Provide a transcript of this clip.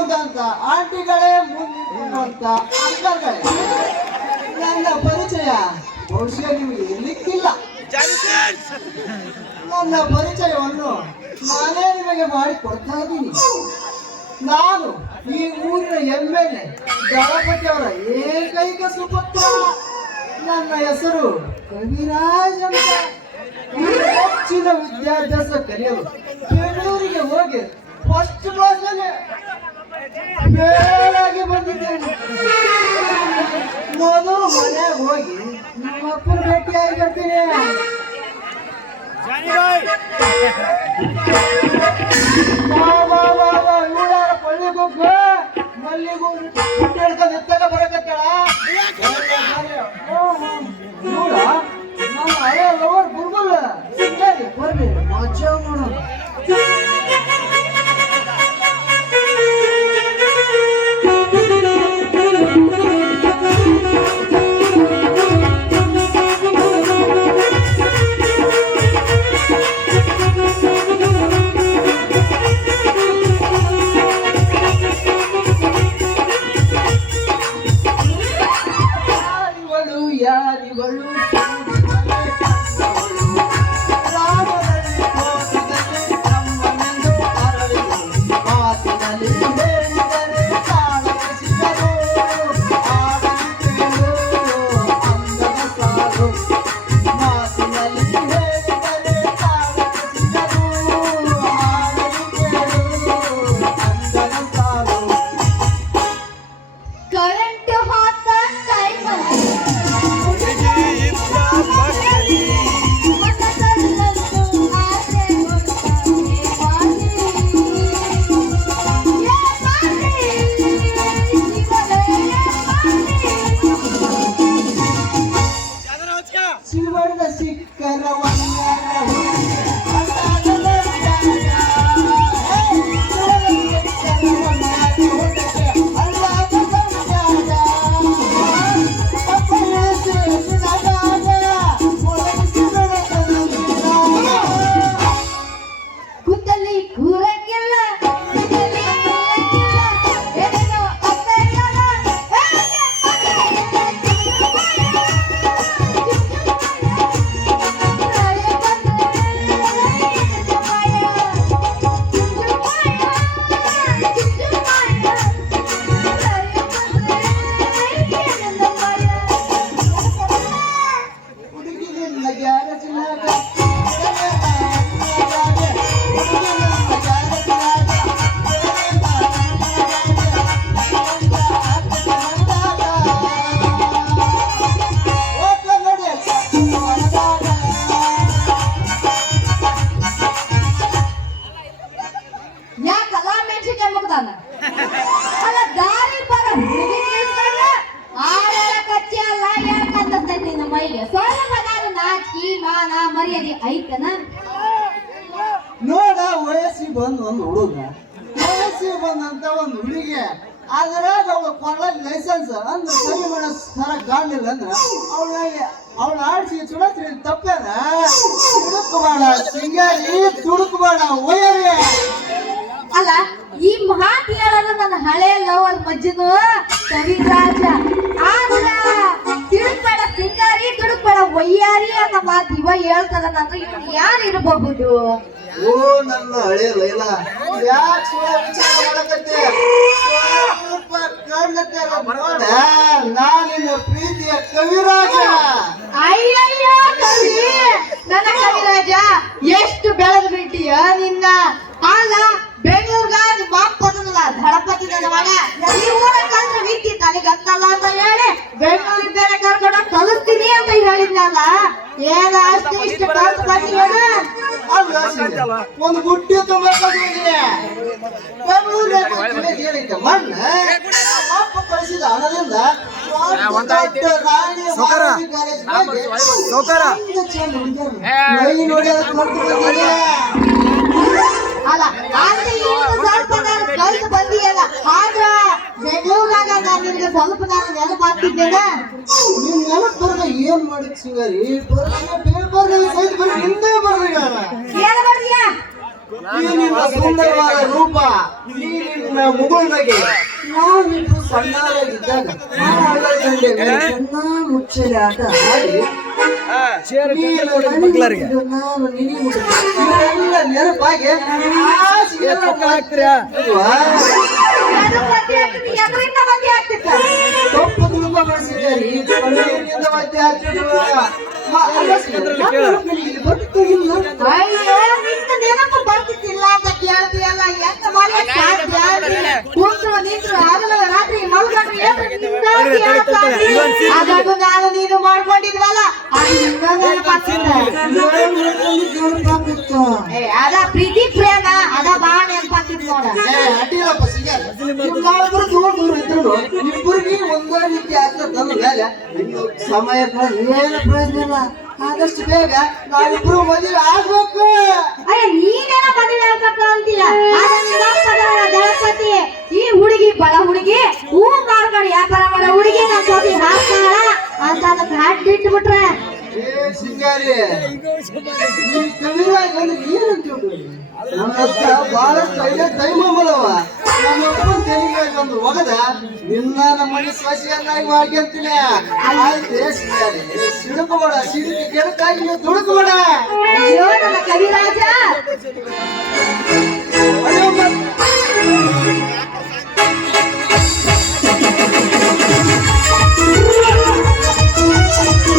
ಮುಂದಂತ ಆಂಟಿಗಳೇ ಮುಂದಂತ ಅಂಕಲ್ಗಳೇ, ನನ್ನ ಪರಿಚಯ ಬಹುಶಃ ನಿಮಗೆ ಇರ್ಲಿಕ್ಕಿಲ್ಲ. ನನ್ನ ಪರಿಚಯವನ್ನು ನಾನೇ ನಿಮಗೆ ಮಾಡಿ ಕೊಡ್ತಾ ಇದ್ದೀನಿ. ನಾನು ಈ ಊರಿನ MLA ದಳಪತಿ ಅವರ ಏಕೈಕ ಸುಪುತ್ರ. ನನ್ನ ಹೆಸರು ಕವಿರಾಜ್ ಅಂತ. ಈ ಹೆಚ್ಚಿನ ವಿದ್ಯಾಭ್ಯಾಸ ಕಲಿಯಲು ಬೆಂಗಳೂರಿಗೆ ಹೋಗಿ ಫಸ್ಟ್ ಕ್ಲಾಸ್ ಅಲ್ಲಿ ಮೇಲಾಗಿ ಬಂದಿದ್ದೇನೆ. ಮೊದಲು ಮನೆಗೆ ಹೋಗಿ ನಮ್ಮ ಅಪ್ಪನ ಭೇಟಿಯಾಗಿ ಬರ್ತೀನಿ. ಪಳ್ಳಿಗೋಗು ಮಲ್ಲಿಗೂ ಹಿಡ್ಕೊಂಡು ಎತ್ತಾಗ ಬರಕತ್ತಾಳ. ನಮ್ಮ ಹಳೆ ಲವರ್ ಬುರ್ಬಲ್ ಬರ್ರಿ ಮಜಾ ಮಾಡೋಣ. ಯಾರಿವಳು ಶಿವರ್ಣ ಶಿಖರ ನೋಡ ವಯಸ್ಸಿಗೆ ಬಂದ್ ಒಂದು ಹುಡುಗ, ವಯಸ್ಸಿಗೆ ಬಂದಂತ ಒಂದು ಹುಡುಗಿ, ಅದ್ರಾಗ ಅವಳ ಕೊಡ ಲೈಸೆನ್ಸ್ ಅಂದ್ರೆ ಸರಿ ಮಾಡೋ ಸರ ಕಾಣಲಿಲ್ಲ ಅಂದ್ರೆ ಅವಳ ಆಡಿಸಿ ಚುಡತ್ರಿ ತಪ್ಪೇನ. ತುಡುಕಬೇಡ ಸಿಂಗಾರಿ, ತುಡುಕಬೇಡ ಒಯ್ಯರಿ. ಅಲ್ಲ ಈ ಮಾತು ಹೇಳೋದು ನನ್ನ ಹಳೆ ಲವರ್ ಮಜ್ಜನು ಕವಿರಾಜ. ಆದ್ರ ತಿಳುಕ್ಬೇಡ ಸಿಂಗಾರಿ, ತುಡುಕ್ಬೇಡ ಒಯ್ಯಾರಿ ಅನ್ನೋ ಮಾತು ಇವ ಹೇಳ್ತಾರಂದ್ರೆ ಇವ್ನು ಯಾರು ಇರಬಹುದು? ಓ ನನ್ನ ಹಳೆ ಲೈಲ, ಯಾಕೆ ಸುಳ್ಳ ವಿಚಾರ ಮಾಡಕತ್ತೆ? ನೋಡ, ನಾನಿನ್ನ ಪ್ರೀತಿಯ ಕವಿರಾಜ. ಅಯ್ಯಯ್ಯೋ ಕವಿ, ನನ್ನ ಕವಿರಾಜ ಎಷ್ಟು ಬೆಳೆದು ಬಿಟ್ಟಿಯ ನಿನ್ನ. ಅಲ್ಲ ಬೆಂಗಳೂರ್ಗ ನಿಮ್ಮ ಅಪ್ಪದಲ್ಲ ದಳಪತಿ ನನ್ನ ಮಗ. ಈ ಊರ ಕಂಡ್ರೆ ವಿದ್ಯೆ ತಲೆಗತ್ತಲ್ಲ ಅಂತ ಹೇಳಿ ಬೆಂಗಳೂರಿಗೆ ಬೇರೆ ಕರ್ಕೊಂಡು ಕಲಿಸ್ತೀನಿ ಅಂತ ಹೇಳಿದ್ನಲ್ಲ. ಏನ ಅಷ್ಟು ಇಷ್ಟು ಕಲ್ತು ಬಂದಿರೋಣ? ಒಂದು ಗುಡ್ಡೆ ತುಂಬ ಮಣ್ಣ ಅಪ್ಪ ಕಳಿಸಿದ ಹಣದಿಂದ ಅಲ್ಲ ಸ್ವಲ್ಪ ನಾನು ಕಲ್ತು ಬಂದಿಯಲ್ಲ, ಆದ್ರ ಬೆಂಗಳೂರಾಗ ನಾನು ನಿನ್ಗೆ ಸ್ವಲ್ಪ ನಾನು ನೆನಪು ಮಾಡ್ತಿದ್ದೇನೆ. ನೀನ್ ನೆನಪು ಬರಲ್ಲ ಏನ್ ಮಾಡಿದ್ ಸಿಂಗಾರಿ? ಪೇಪರ್ ಸಹಿತ ಬರೀ ಹಿಂದೆ ಬರ್ದಿಲ್ಲ. ಏನ್ ಬರ್ದಿಯಾ? ಈ ನಿನ್ನ ಸುಂದರವಾದ ರೂಪ, ಈ ನಿನ್ನ ಮುಗುಳ್ನಗೆ ನಾವಿಬ್ರು ಸಣ್ಣವರಾಗಿದ್ದಾಗ ಮುಚ್ಚಲಿ ಆಟ ಆಡಿ ನಾನು ನಿನಗೆಲ್ಲ ನೆನಪಾಗಿ ಎದರಿಂದ ಮದ್ವೆ ಆಗ್ತಿತ್ತ ತಪ್ಪು ತುಂಬ ಬಳಸಿದ್ದಾರೆ ಈ ಕಣ್ಣೀರಿನಿಂದ ಮತ್ತೆ ಆಗ್ತಿರುವ ಬರ್ತಿಲ್ಲ. ಅಯ್ಯೋ ನಿನ್ನ ನೆನಪು ಬರ್ತಿತ್ತಿಲ್ಲ ಅಂತ ಕೇಳ್ತೀಯಲ್ಲ ಎಂತ ಮಾಡ್ಲಿಕ್ಕೆ ಸಾಧ್ಯ ಕೂತ್ರು ನಿಂತ್ರು ಹಗಲು ರಾತ್ರಿ ಮಲ್ಕೊಂಡ್ರು ಅದನ್ನು ನಾನು ನೀನು ಮಾಡ್ಕೊಂಡಿದ್ವಲ್ಲ ಅದು ನಿನ್ನ ನೆನಪಾಗ್ತಿತ್ತು. ಏ ಅದ ಪ್ರೀತಿ ಪ್ರೇಮ ಅದ ಬಾಳ ನೆನಪಾಗ್ತಿದ್ ನೋಡ. ಅಡ್ಡಿಲ್ಲಪ್ಪ ಸಿಗಲ್ಲ. ನಾವಿಬ್ರು ದೂರ ದೂರ ಇದ್ರು ಇಬ್ಬರಿಗೆ ಒಂದೇ ರೀತಿ ಆಗ್ತದ ಮೇಲೆ ಇನ್ನು ಸಮಯ ಏನು ಪ್ರಯೋಜನ ಇಲ್ಲ. ಆದಷ್ಟು ಬೇಗ ನಾವಿಬ್ರು ಮದುವೆ ಆಗ್ಬೇಕು. ಅಯ್ಯ ನೀನೇನ ಮದುವೆ ಆಗ್ಬೇಕು ಅಂತೀಯ ಆದ್ರೆ ನಿನ್ನ ಅಪ್ಪನ ದಳಪತಿ ಈ ಹುಡುಗಿ ಬಡ ಹುಡುಗಿ ಹೂ ಮಾರ್ಕೊಂಡು ವ್ಯಾಪಾರ ಮಾಡೋ ಹುಡುಗಿ ನನ್ನ ಜೊತೆ ಹಾಕ್ತಾಳ ಅಂತ ಅದಕ್ಕೆ ಅಡ್ಡಿಟ್ಟು ಬಿಟ್ರೆ ಏ ಸಿಂಗಾರಿ, ಈ ಕವಿರಾಜ್ ಅಂದ್ರೆ ಏನಂತ ನನ್ನ ಹತ್ರ ಬಹಳಷ್ಟು ಐದೇ ದೈಮಲ್ಲವ ನನ್ನ ಒಬ್ಬನ ತೆಲಿಗೆ ಒಂದು ಒಗದ ನಿನ್ನ ನಮ್ಮನೆ ಸ್ವಸಿಯನ್ನಾಗಿ ಮಾಡ್ಕೊಂತೀನಿ. ಆಯ್ತು ಸಿಂಗಾರಿ, ಸಿಡುಕಬೇಡ, ಸಿಡುಕಿ ಕೆಡಕಾಗಿ ನೀವು ದುಡುಕಬೇಡ. ಅಯ್ಯೋ ನನ್ನ ಕವಿರಾಜ